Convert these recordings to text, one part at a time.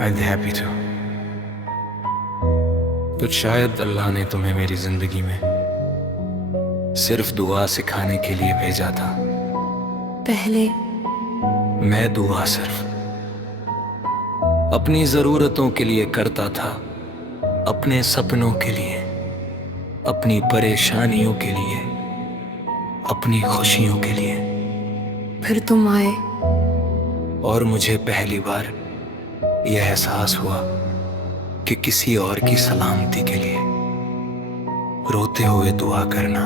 I'd be happy to। तो शायद अल्लाह ने तुम्हें मेरी जिंदगी में सिर्फ दुआ सिखाने के लिए भेजा था। पहले मैं दुआ सिर्फ अपनी जरूरतों के लिए करता था, अपने सपनों के लिए, अपनी परेशानियों के लिए, अपनी खुशियों के लिए। फिर तुम आए और मुझे पहली बार यह एहसास हुआ कि किसी और की सलामती के लिए रोते हुए दुआ करना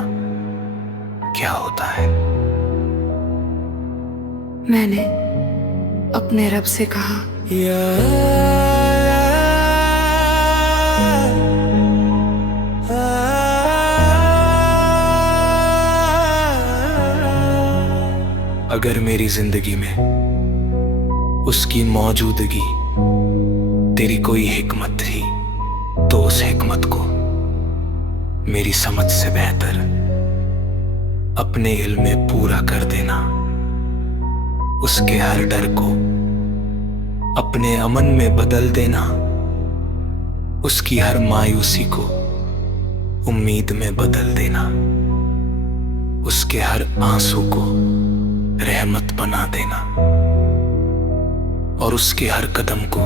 क्या होता है। मैंने अपने रब से कहा, अगर मेरी जिंदगी में उसकी मौजूदगी तेरी कोई हिकमत थी तो उस हिकमत को मेरी समझ से बेहतर अपने इल्म में पूरा कर देना। उसके हर डर को अपने अमन में बदल देना, उसकी हर मायूसी को उम्मीद में बदल देना, उसके हर आंसू को रहमत बना देना और उसके हर कदम को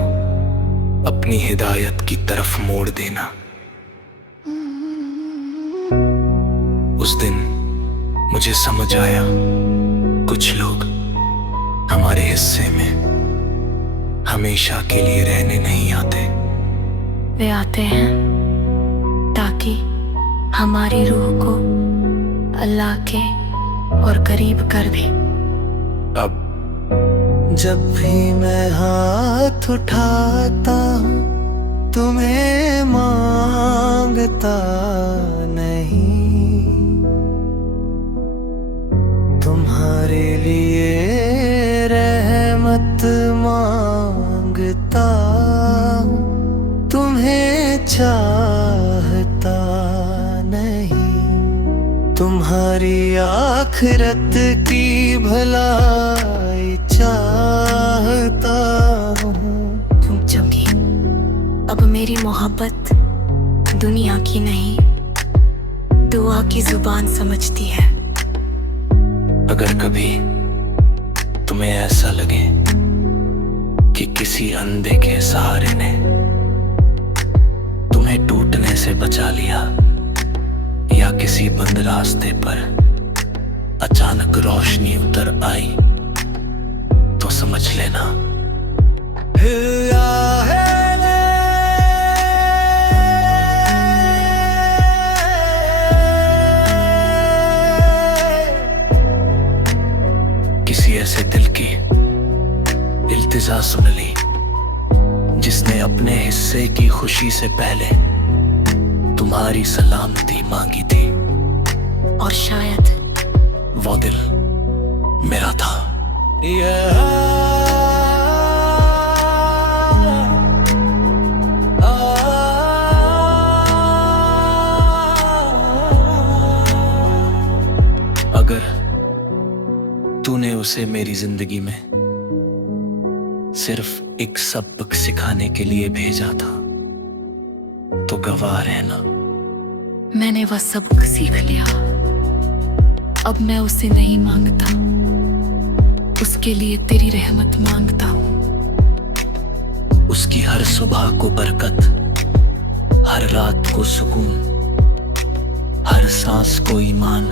अपनी हिदायत की तरफ मोड़ देना। उस दिन मुझे समझ आया, कुछ लोग हमारे हिस्से में हमेशा के लिए रहने नहीं आते। वे आते हैं ताकि हमारी रूह को अल्लाह के और करीब कर दे। अब जब भी मैं हाथ उठाता हूँ तुम्हें मांगता नहीं, तुम्हारे लिए रहमत मांगता हूँ, तुम्हें चाहता नहीं, तुम्हारी आखिरत की भलाई चाहता हूँ। क्योंकि अब मेरी मोहब्बत दुनिया की नहीं, दुआ की जुबान समझती है। अगर कभी तुम्हें ऐसा लगे कि किसी अंधे के सहारे ने तुम्हें टूटने से बचा लिया या किसी बंद रास्ते पर अचानक रोशनी उतर आई, तो समझ लेना किसी ऐसे दिल की इल्तिजा सुन ली जिसने अपने हिस्से की खुशी से पहले तुम्हारी सलामती मांगी थी। और शायद वो दिल मेरा था। अगर तूने उसे मेरी जिंदगी में सिर्फ एक सबक सिखाने के लिए भेजा था तो गवाह रहना, मैंने वह सबक सीख लिया। अब मैं उसे नहीं मांगता, उसके लिए तेरी रहमत मांगता हूँ। उसकी हर सुबह को बरकत, हर रात को सुकून, हर सांस को ईमान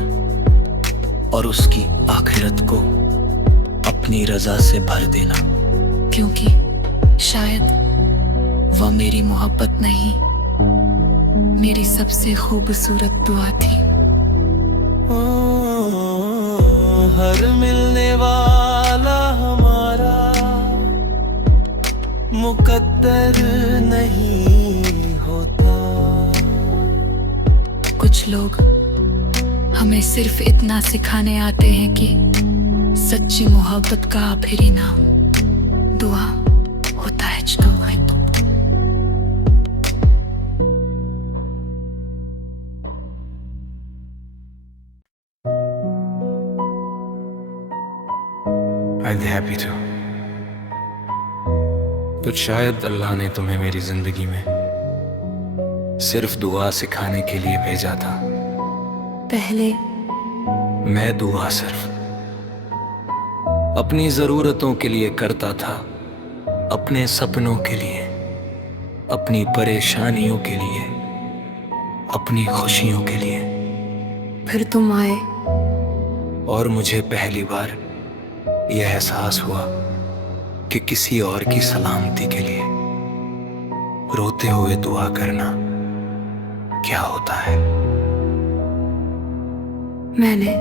और उसकी आखिरत को अपनी रजा से भर देना। क्योंकि शायद वह मेरी मोहब्बत नहीं, मेरी सबसे खूबसूरत दुआ थी। हर मिलने वाला हमारा मुकद्दर नहीं होता। कुछ लोग हमें सिर्फ इतना सिखाने आते हैं कि सच्ची मोहब्बत का आखिरी नाम दुआ होता है। I'd be happy to। तो शायद अल्लाह ने तुम्हें मेरी जिंदगी में सिर्फ दुआ सिखाने के लिए भेजा था। पहले मैं दुआ सिर्फ अपनी जरूरतों के लिए करता था, अपने सपनों के लिए, अपनी परेशानियों के लिए, अपनी खुशियों के लिए। फिर तुम आए और मुझे पहली बार यह एहसास हुआ कि किसी और की सलामती के लिए रोते हुए दुआ करना क्या होता है। मैंने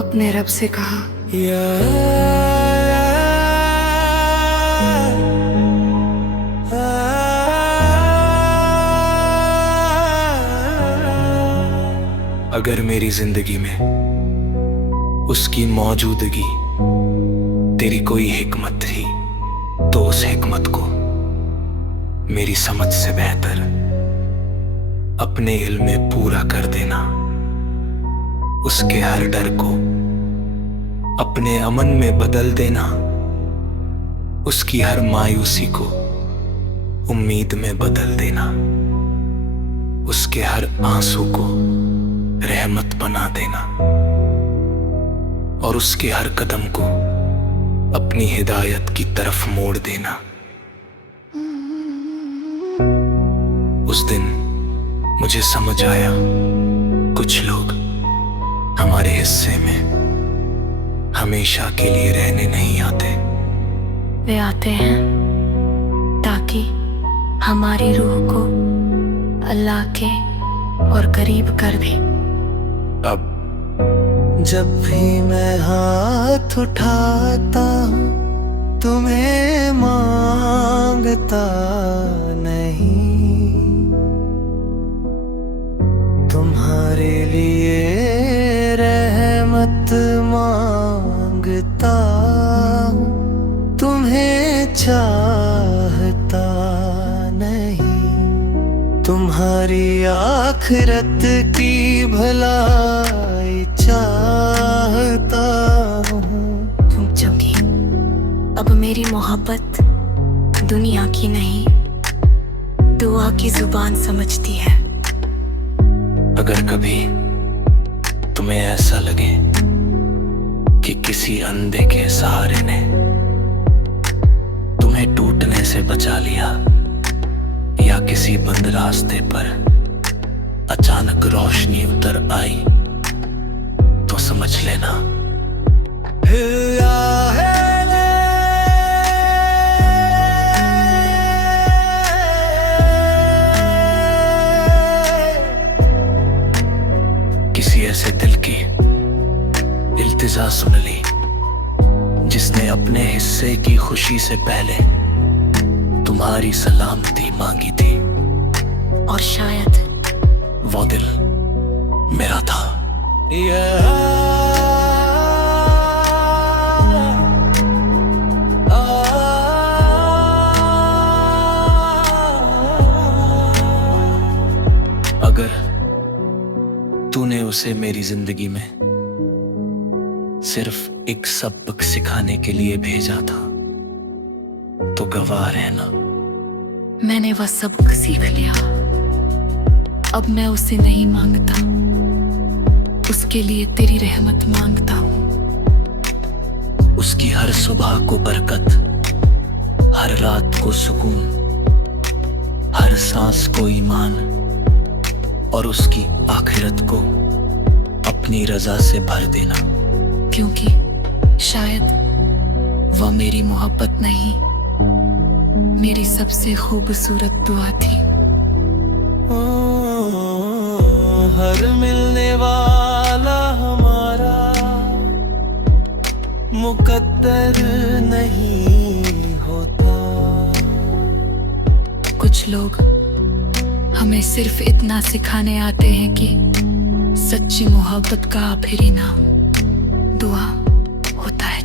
अपने रब से कहा, अगर मेरी जिंदगी में उसकी मौजूदगी तेरी कोई हिकमत थी तो उस हिकमत को मेरी समझ से बेहतर अपने इल्म में पूरा कर देना, उसके हर डर को अपने अमन में बदल देना, उसकी हर मायूसी को उम्मीद में बदल देना, उसके हर आंसू को रहमत बना देना और उसके हर कदम को अपनी हिदायत की तरफ मोड़ देना। उस दिन मुझे समझ आया, कुछ लोग हमारे हिस्से में हमेशा के लिए रहने नहीं आते। वे आते हैं ताकि हमारी रूह को अल्लाह के और करीब कर दे। अब जब भी मैं हाथ उठाता हूँ तुम्हें मांगता नहीं, तुम्हारे लिए रहमत मांगता हूँ, तुम्हें चाहता नहीं, तुम्हारी आखिरत की भलाई चाहता हूँ। क्योंकि अब मेरी मोहब्बत दुनिया की नहीं, दुआ की जुबान समझती है। अगर कभी तुम्हें ऐसा लगे कि किसी अंधे के सहारे ने तुम्हें टूटने से बचा लिया, या किसी बंद रास्ते पर अचानक रोशनी उतर आई, तो समझ लेना किसी ऐसे दिल की इल्तिजा सुन ली जिसने अपने हिस्से की खुशी से पहले तुम्हारी सलामती मांगी थी। और शायद वो दिल मेरा था। अगर तूने उसे मेरी जिंदगी में सिर्फ एक सबक सिखाने के लिए भेजा था तो गवाह रहना, मैंने वह सबक सीख लिया। अब मैं उसे नहीं मांगता, उसके लिए तेरी रहमत मांगता हूँ। उसकी हर सुबह को बरकत, हर रात को सुकून, हर सांस को ईमान और उसकी आखिरत को अपनी रजा से भर देना। क्योंकि शायद वह मेरी मोहब्बत नहीं, मेरी सबसे खूबसूरत दुआ थी। हर मिलने वाला हमारा मुकद्दर नहीं होता। कुछ लोग हमें सिर्फ इतना सिखाने आते हैं कि सच्ची मोहब्बत का आखिरी नाम दुआ होता है।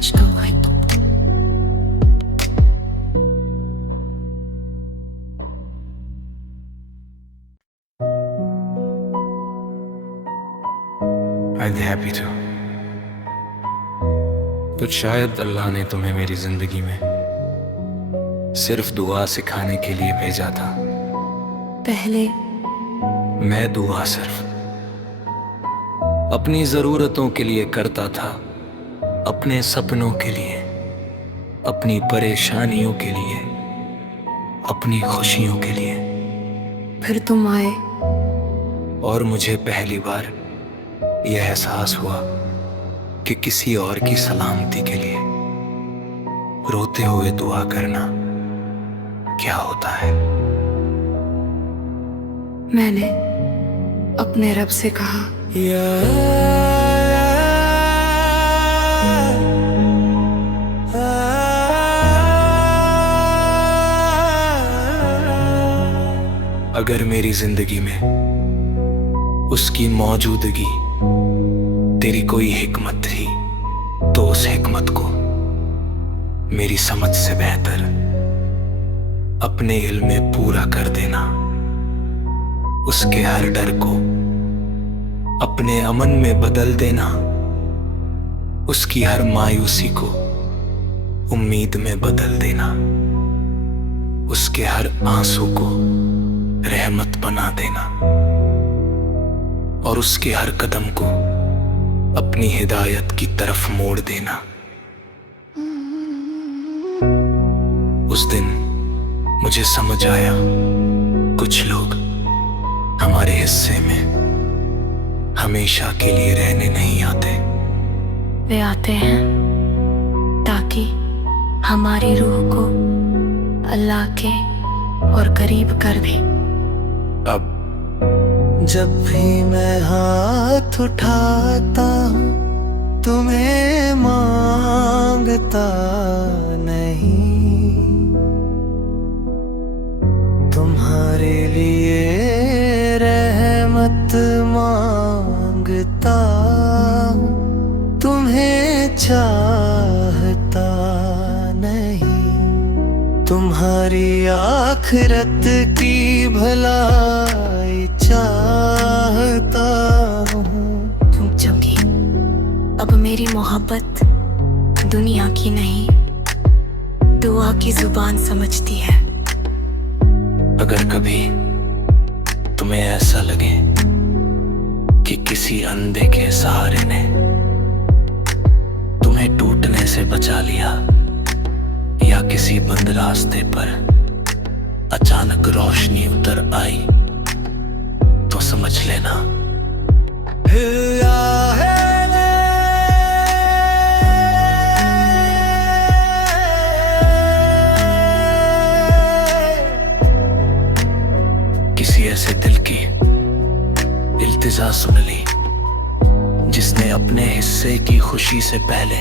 I'd be happy to। तो शायद अल्लाह ने तुम्हें मेरी जिंदगी में सिर्फ दुआ सिखाने के लिए भेजा था। पहले मैं दुआ सिर्फ अपनी जरूरतों के लिए करता था, अपने सपनों के लिए, अपनी परेशानियों के लिए, अपनी खुशियों के लिए। फिर तुम आए और मुझे पहली बार यह एहसास हुआ कि किसी और की सलामती के लिए रोते हुए दुआ करना क्या होता है। मैंने अपने रब से कहा, अगर मेरी जिंदगी में उसकी मौजूदगी तेरी कोई हिकमत थी, तो उस हिकमत को मेरी समझ से बेहतर अपने इल्म में पूरा कर देना। उसके हर डर को अपने अमन में बदल देना, उसकी हर मायूसी को उम्मीद में बदल देना, उसके हर आंसू को रहमत बना देना और उसके हर कदम को अपनी हिदायत की तरफ मोड़ देना। उस दिन मुझे समझ आया, कुछ लोग हमारे हिस्से में हमेशा के लिए रहने नहीं आते। वे आते हैं ताकि हमारी रूह को अल्लाह के और करीब कर दे। अब जब भी मैं हाथ उठाता हूँ, तुम्हें मांगता नहीं, तुम्हारे लिए रहमत मांगता हूँ, तुम्हें चाहता नहीं, तुम्हारी आखिरत की भलाई चाहता हूँ। क्योंकि अब मेरी मोहब्बत दुनिया की नहीं, दुआ की जुबान समझती है। अगर कभी तुम्हें ऐसा लगे कि किसी अंधे के सहारे ने तुम्हें टूटने से बचा लिया, या किसी बंद रास्ते पर अचानक रोशनी उतर आई, तो समझ लेना किसी ऐसे दिल की इल्तिजा सुन ली जिसने अपने हिस्से की खुशी से पहले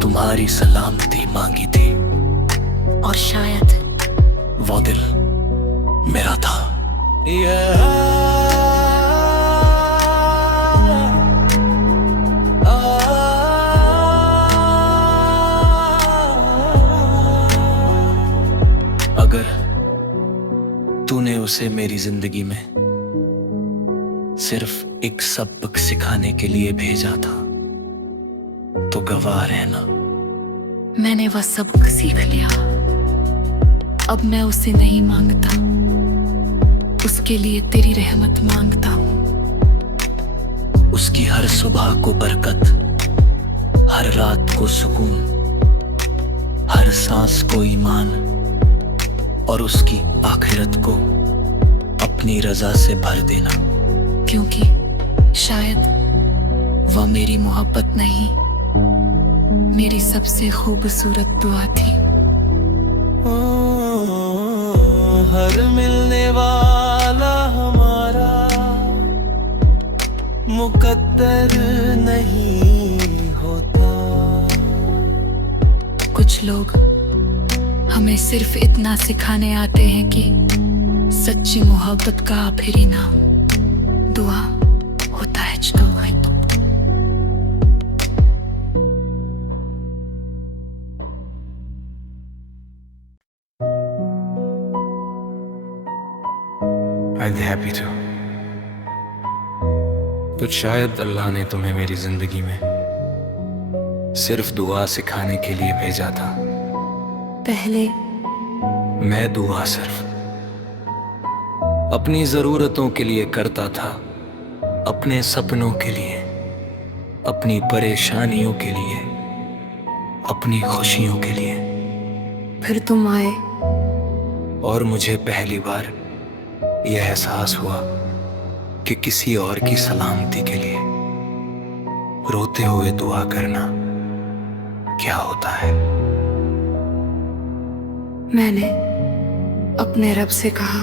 तुम्हारी सलामती मांगी थी। और शायद वो दिल मेरा था। अगर तूने उसे मेरी जिंदगी में सिर्फ एक सबक सिखाने के लिए भेजा था, तो गवाह रहना मैंने वह सबक सीख लिया। अब मैं उसे नहीं मांगता, उसके लिए तेरी रहमत मांगता हूँ। उसकी हर सुबह को बरकत, हर रात को सुकून, हर सांस को ईमान और उसकी आखिरत को अपनी रजा से भर देना। क्योंकि शायद वह मेरी मोहब्बत नहीं, मेरी सबसे खूबसूरत दुआ थी। हर मिलने वाला हमारा मुकद्दर नहीं होता। कुछ लोग हमें सिर्फ इतना सिखाने आते हैं कि सच्ची मोहब्बत का आखिरी नाम दुआ होता है। I'd be happy to। तो शायद अल्लाह ने तुम्हें मेरी जिंदगी में सिर्फ दुआ सिखाने के लिए भेजा था। पहले मैं दुआ सिर्फ अपनी जरूरतों के लिए करता था, अपने सपनों के लिए, अपनी परेशानियों के लिए, अपनी खुशियों के लिए। फिर तुम आए और मुझे पहली बार यह एहसास हुआ कि किसी और की सलामती के लिए रोते हुए दुआ करना क्या होता है। मैंने अपने रब से कहा,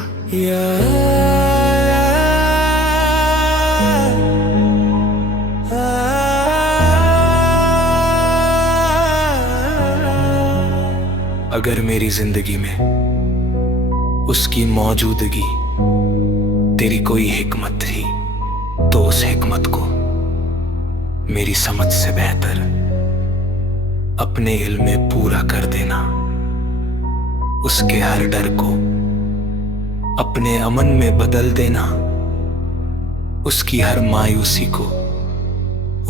अगर मेरी जिंदगी में उसकी मौजूदगी तेरी कोई हिकमत थी, तो उस हिकमत को मेरी समझ से बेहतर अपने इल्म में पूरा कर देना। उसके हर डर को अपने अमन में बदल देना, उसकी हर मायूसी को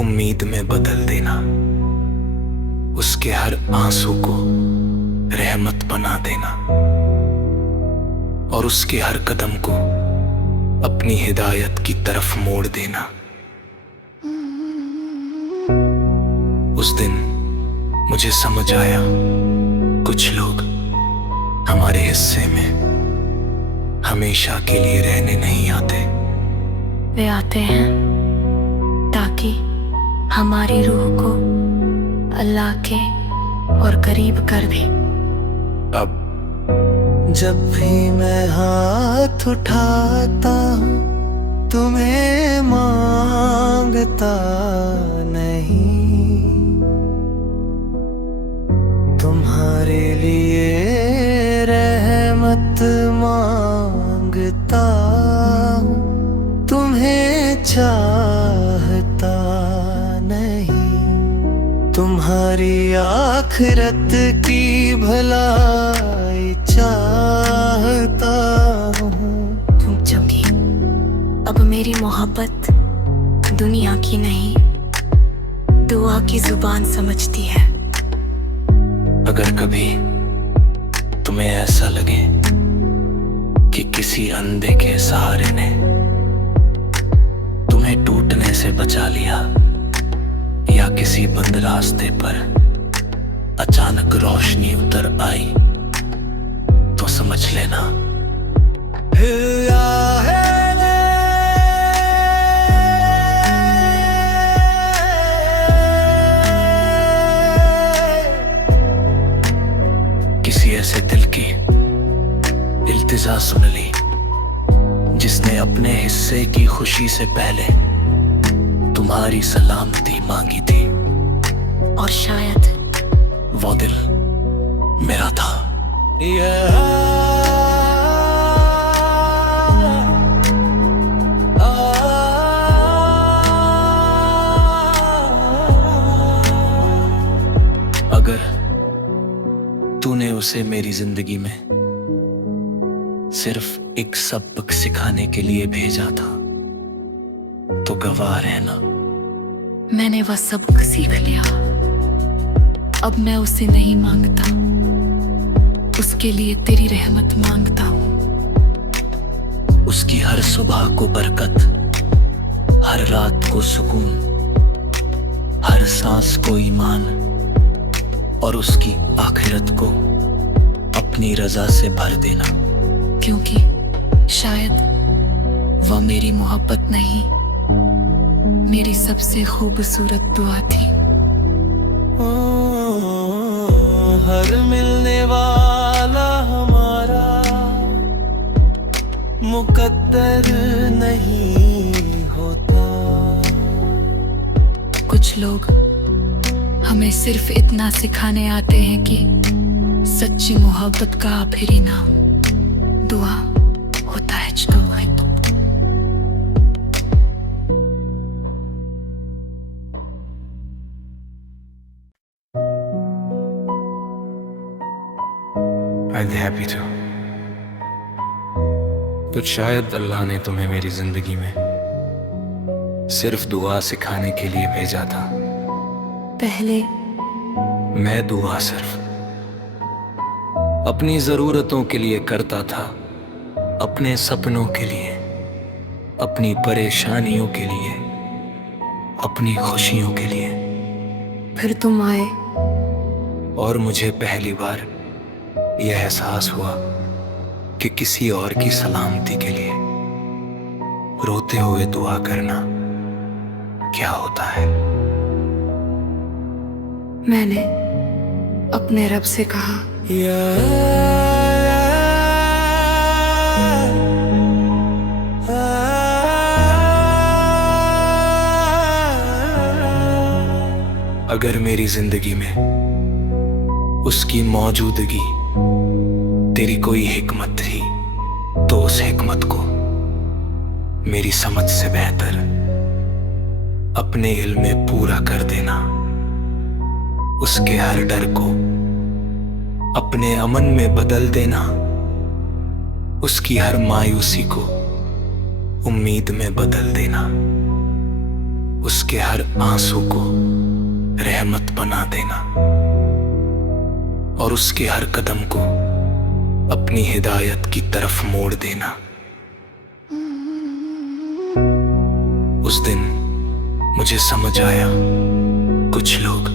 उम्मीद में बदल देना, उसके हर आंसू को रहमत बना देना और उसके हर कदम को अपनी हिदायत की तरफ मोड़ देना। उस दिन मुझे समझ आया, कुछ लोग हमारे हिस्से में हमेशा के लिए रहने नहीं आते। वे आते हैं ताकि हमारी रूह को अल्लाह के और करीब कर दे। अब जब भी मैं हाथ उठाता हूँ, तुम्हें मांगता नहीं, तुम्हारे लिए रहमत मांगता हूँ, तुम्हें चाहता नहीं, तुम्हारी आखिरत की भलाई चाहता हूँ। तुम चुकी, अब मेरी मोहब्बत दुनिया की नहीं, दुआ की जुबान समझती है। अगर कभी तुम्हें ऐसा लगे कि किसी अंधे के सहारे ने तुम्हें टूटने से बचा लिया, या किसी बंद रास्ते पर अचानक रोशनी उतर आई, तो समझ लेना किसी ऐसे दिल की इल्तिजा सुन ली जिसने अपने हिस्से की खुशी से पहले तुम्हारी सलामती मांगी थी। और शायद वो दिल मेरा था। अगर तूने उसे मेरी जिंदगी में सिर्फ एक सबक सिखाने के लिए भेजा था, तो गवाह रहना मैंने वह सबक सीख लिया। अब मैं उसे नहीं मांगता, उसके लिए तेरी रहमत मांगता हूँ। उसकी हर सुबह को बरकत, हर रात को सुकून, हर सांस को ईमान और उसकी आखिरत को अपनी रजा से भर देना। क्योंकि शायद वह मेरी मोहब्बत नहीं, मेरी सबसे खूबसूरत दुआ थी। हर मिलने वाला हमारा मुकद्दर नहीं होता। कुछ लोग हमें सिर्फ इतना सिखाने आते हैं कि सच्ची मोहब्बत का आखिरी नाम दुआ होता है। I'd be happy to। तो शायद अल्लाह ने तुम्हें मेरी जिंदगी में सिर्फ दुआ सिखाने के लिए भेजा था। पहले मैं दुआ सिर्फ अपनी जरूरतों के लिए करता था, अपने सपनों के लिए, अपनी परेशानियों के लिए, अपनी खुशियों के लिए। फिर तुम आए और मुझे पहली बार यह एहसास हुआ कि किसी और की सलामती के लिए रोते हुए दुआ करना क्या होता है। मैंने अपने रब से कहा, अगर मेरी जिंदगी में उसकी मौजूदगी तेरी कोई हिकमत थी, तो उस हिकमत को मेरी समझ से बेहतर अपने इल्म में पूरा कर देना। उसके हर डर को अपने अमन में बदल देना, उसकी हर मायूसी को उम्मीद में बदल देना, उसके हर आंसू को रहमत बना देना और उसके हर कदम को अपनी हिदायत की तरफ मोड़ देना। उस दिन मुझे समझ आया, कुछ लोग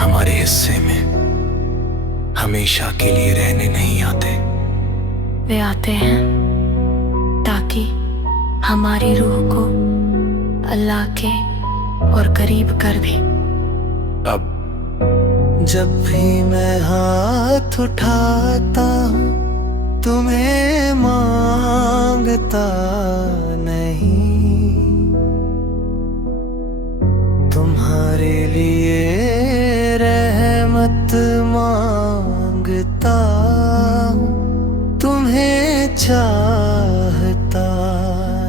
हमारे हिस्से में हमेशा के लिए रहने नहीं आते। वे आते हैं ताकि हमारी रूह को अल्लाह के और करीब कर दे। अब जब भी मैं हाथ उठाता हूँ, तुम्हें मांगता नहीं, तुम्हारे लिए रहमत मांगता हूँ, तुम्हें चाहता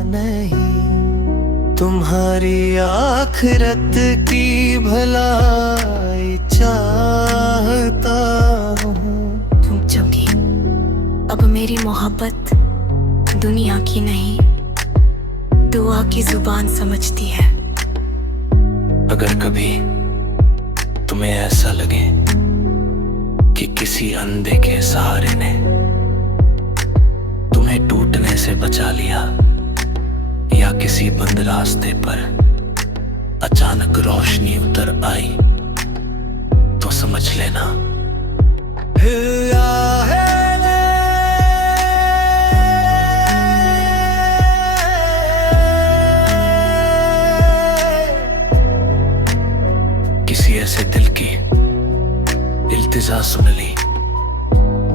नहीं, तुम्हारी आखिरत की भलाई चाहता हूँ। क्योंकि अब मेरी मोहब्बत दुनिया की नहीं, दुआ की जुबान समझती है। अगर कभी तुम्हें ऐसा लगे कि किसी अंधे के सहारे ने तुम्हें टूटने से बचा लिया, या किसी बंद रास्ते पर अचानक रोशनी उतर आई, तो समझ लेना किसी ऐसे दिल की इल्तिजा सुन ली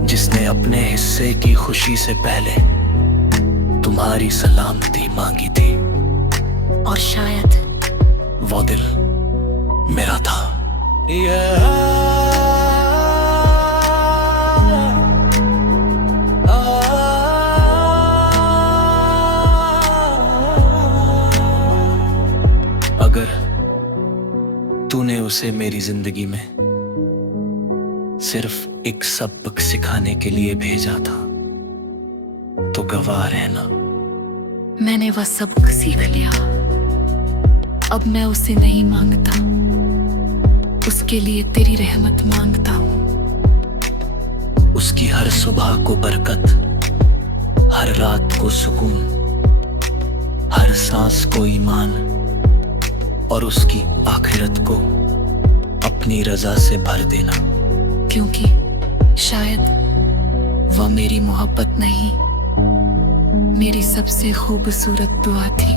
जिसने अपने हिस्से की खुशी से पहले तुम्हारी सलामती मांगी थी। और शायद वो दिल मेरा था। अगर तूने उसे मेरी जिंदगी में सिर्फ एक सबक सिखाने के लिए भेजा था, तो गवाह रहना मैंने वह सबक सीख लिया। अब मैं उसे नहीं मांगता, उसके लिए तेरी रहमत मांगता हूँ। उसकी हर सुबह को बरकत, हर रात को सुकून, हर सांस को ईमान और उसकी आखिरत को अपनी रजा से भर देना। क्योंकि शायद वह मेरी मोहब्बत नहीं, मेरी सबसे खूबसूरत दुआ थी।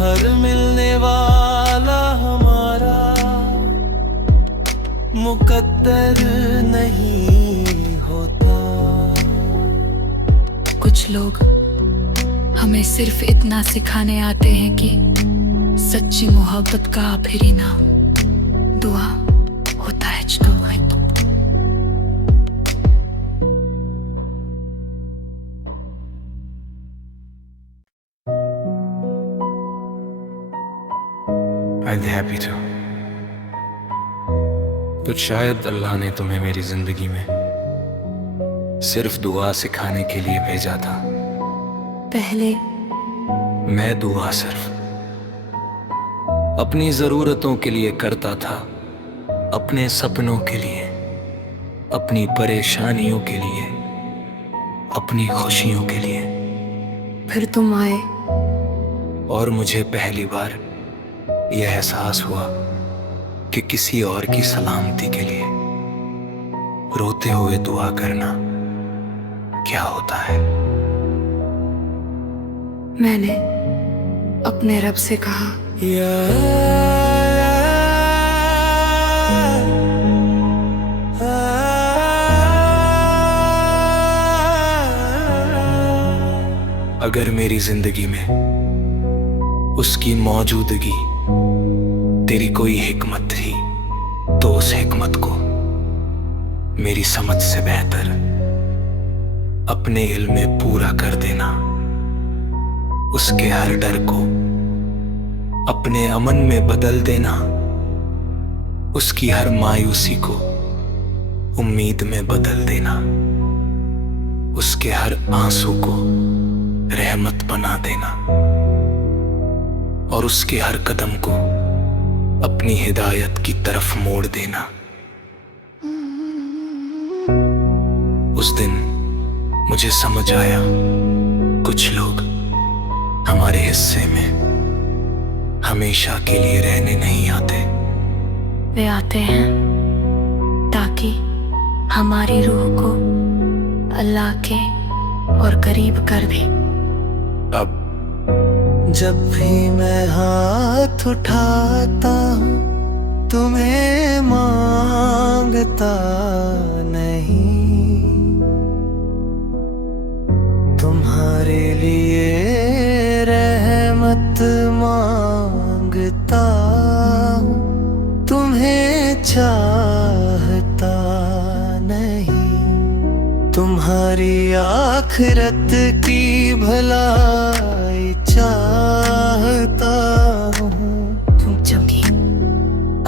हर मिलने वाला हमारा मुकद्दर नहीं होता। कुछ लोग हमें सिर्फ इतना सिखाने आते हैं कि सच्ची मोहब्बत का आखिरी नाम दुआ होता है। I'd be happy to। तो शायद अल्लाह ने तुम्हें मेरी जिंदगी में सिर्फ दुआ सिखाने के लिए भेजा था। पहले मैं दुआ सिर्फ अपनी जरूरतों के लिए करता था, अपने सपनों के लिए, अपनी परेशानियों के लिए, अपनी खुशियों के लिए। फिर तुम आए और मुझे पहली बार यह एहसास हुआ कि किसी और की सलामती के लिए रोते हुए दुआ करना क्या होता है। मैंने अपने रब से कहा, अगर मेरी जिंदगी में उसकी मौजूदगी तेरी कोई हिकमत थी, तो उस हिकमत को मेरी समझ से बेहतर अपने इल्म में पूरा कर देना। उसके हर डर को अपने अमन में बदल देना। उसकी हर मायूसी को उम्मीद में बदल देना। उसके हर आंसू को रहमत बना देना। और उसके हर कदम को अपनी हिदायत की तरफ मोड़ देना। उस दिन मुझे समझ आया, कुछ लोग हमारे हिस्से में हमेशा के लिए रहने नहीं आते। वे आते हैं ताकि हमारी रूह को अल्लाह के और करीब कर दे। अब जब भी मैं हाथ उठाता हूँ, तुम्हें मांगता नहीं, तुम्हारे लिए रहमत मांगता हूँ, तुम्हें चाहता नहीं, तुम्हारी आखिरत की भलाई चाहता हूँ। जब भी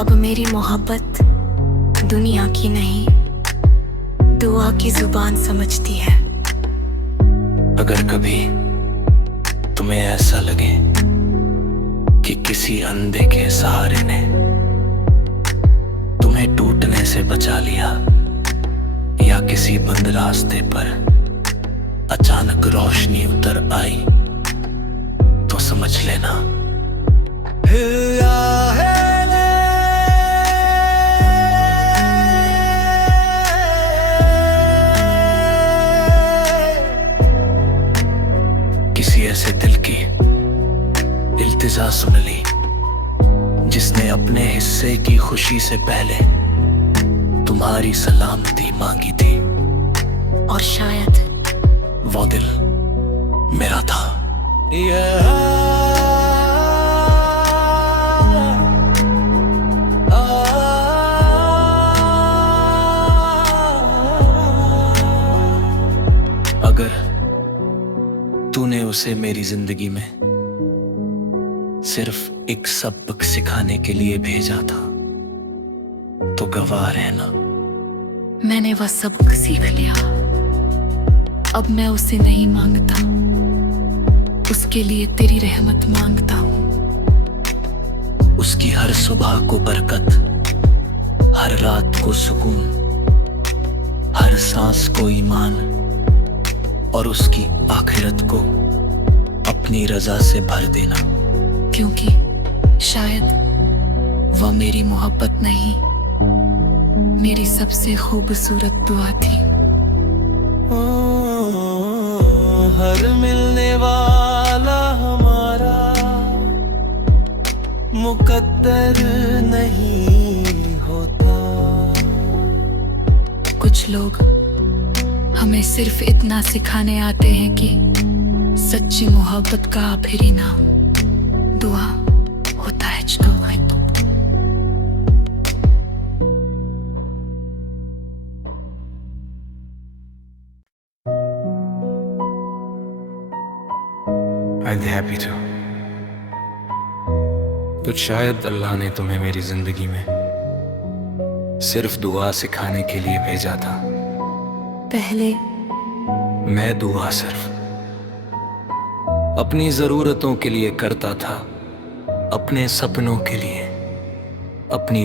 अब मेरी मोहब्बत दुनिया की नहीं, दुआ की जुबान समझती है। अगर कभी तुम्हें ऐसा लगे कि किसी अंधे के सहारे ने तुम्हें टूटने से बचा लिया, या किसी बंद रास्ते पर अचानक रोशनी उतर आई, तो समझ लेना किसी ऐसे दिल की इल्तिजा सुन ली जिसने अपने हिस्से की खुशी से पहले तुम्हारी सलामती मांगी थी। और शायद वो दिल मेरा था। अगर तूने उसे मेरी जिंदगी में सिर्फ एक सबक सिखाने के लिए भेजा था, तो गवाह रहना मैंने वह सबक सीख लिया। अब मैं उसे नहीं मांगता, उसके लिए तेरी रहमत मांगता हूँ। उसकी हर सुबह को बरकत, हर रात को सुकून, हर सांस को ईमान, और उसकी आखिरत को अपनी रजा से भर देना। क्योंकि शायद वह मेरी मोहब्बत नहीं, मेरी सबसे खूबसूरत दुआ थी। हर मिलने वाला हमारा मुकद्दर नहीं होता। कुछ लोग हमें सिर्फ इतना सिखाने आते हैं कि सच्ची मोहब्बत का आखिरी नाम दुआ होता है। I'd be happy to। तो शायद अल्लाह ने तुम्हें मेरी जिंदगी में सिर्फ दुआ सिखाने के लिए भेजा था। पहले मैं दुआ सिर्फ अपनी जरूरतों के लिए करता था, अपने सपनों के लिए, अपनी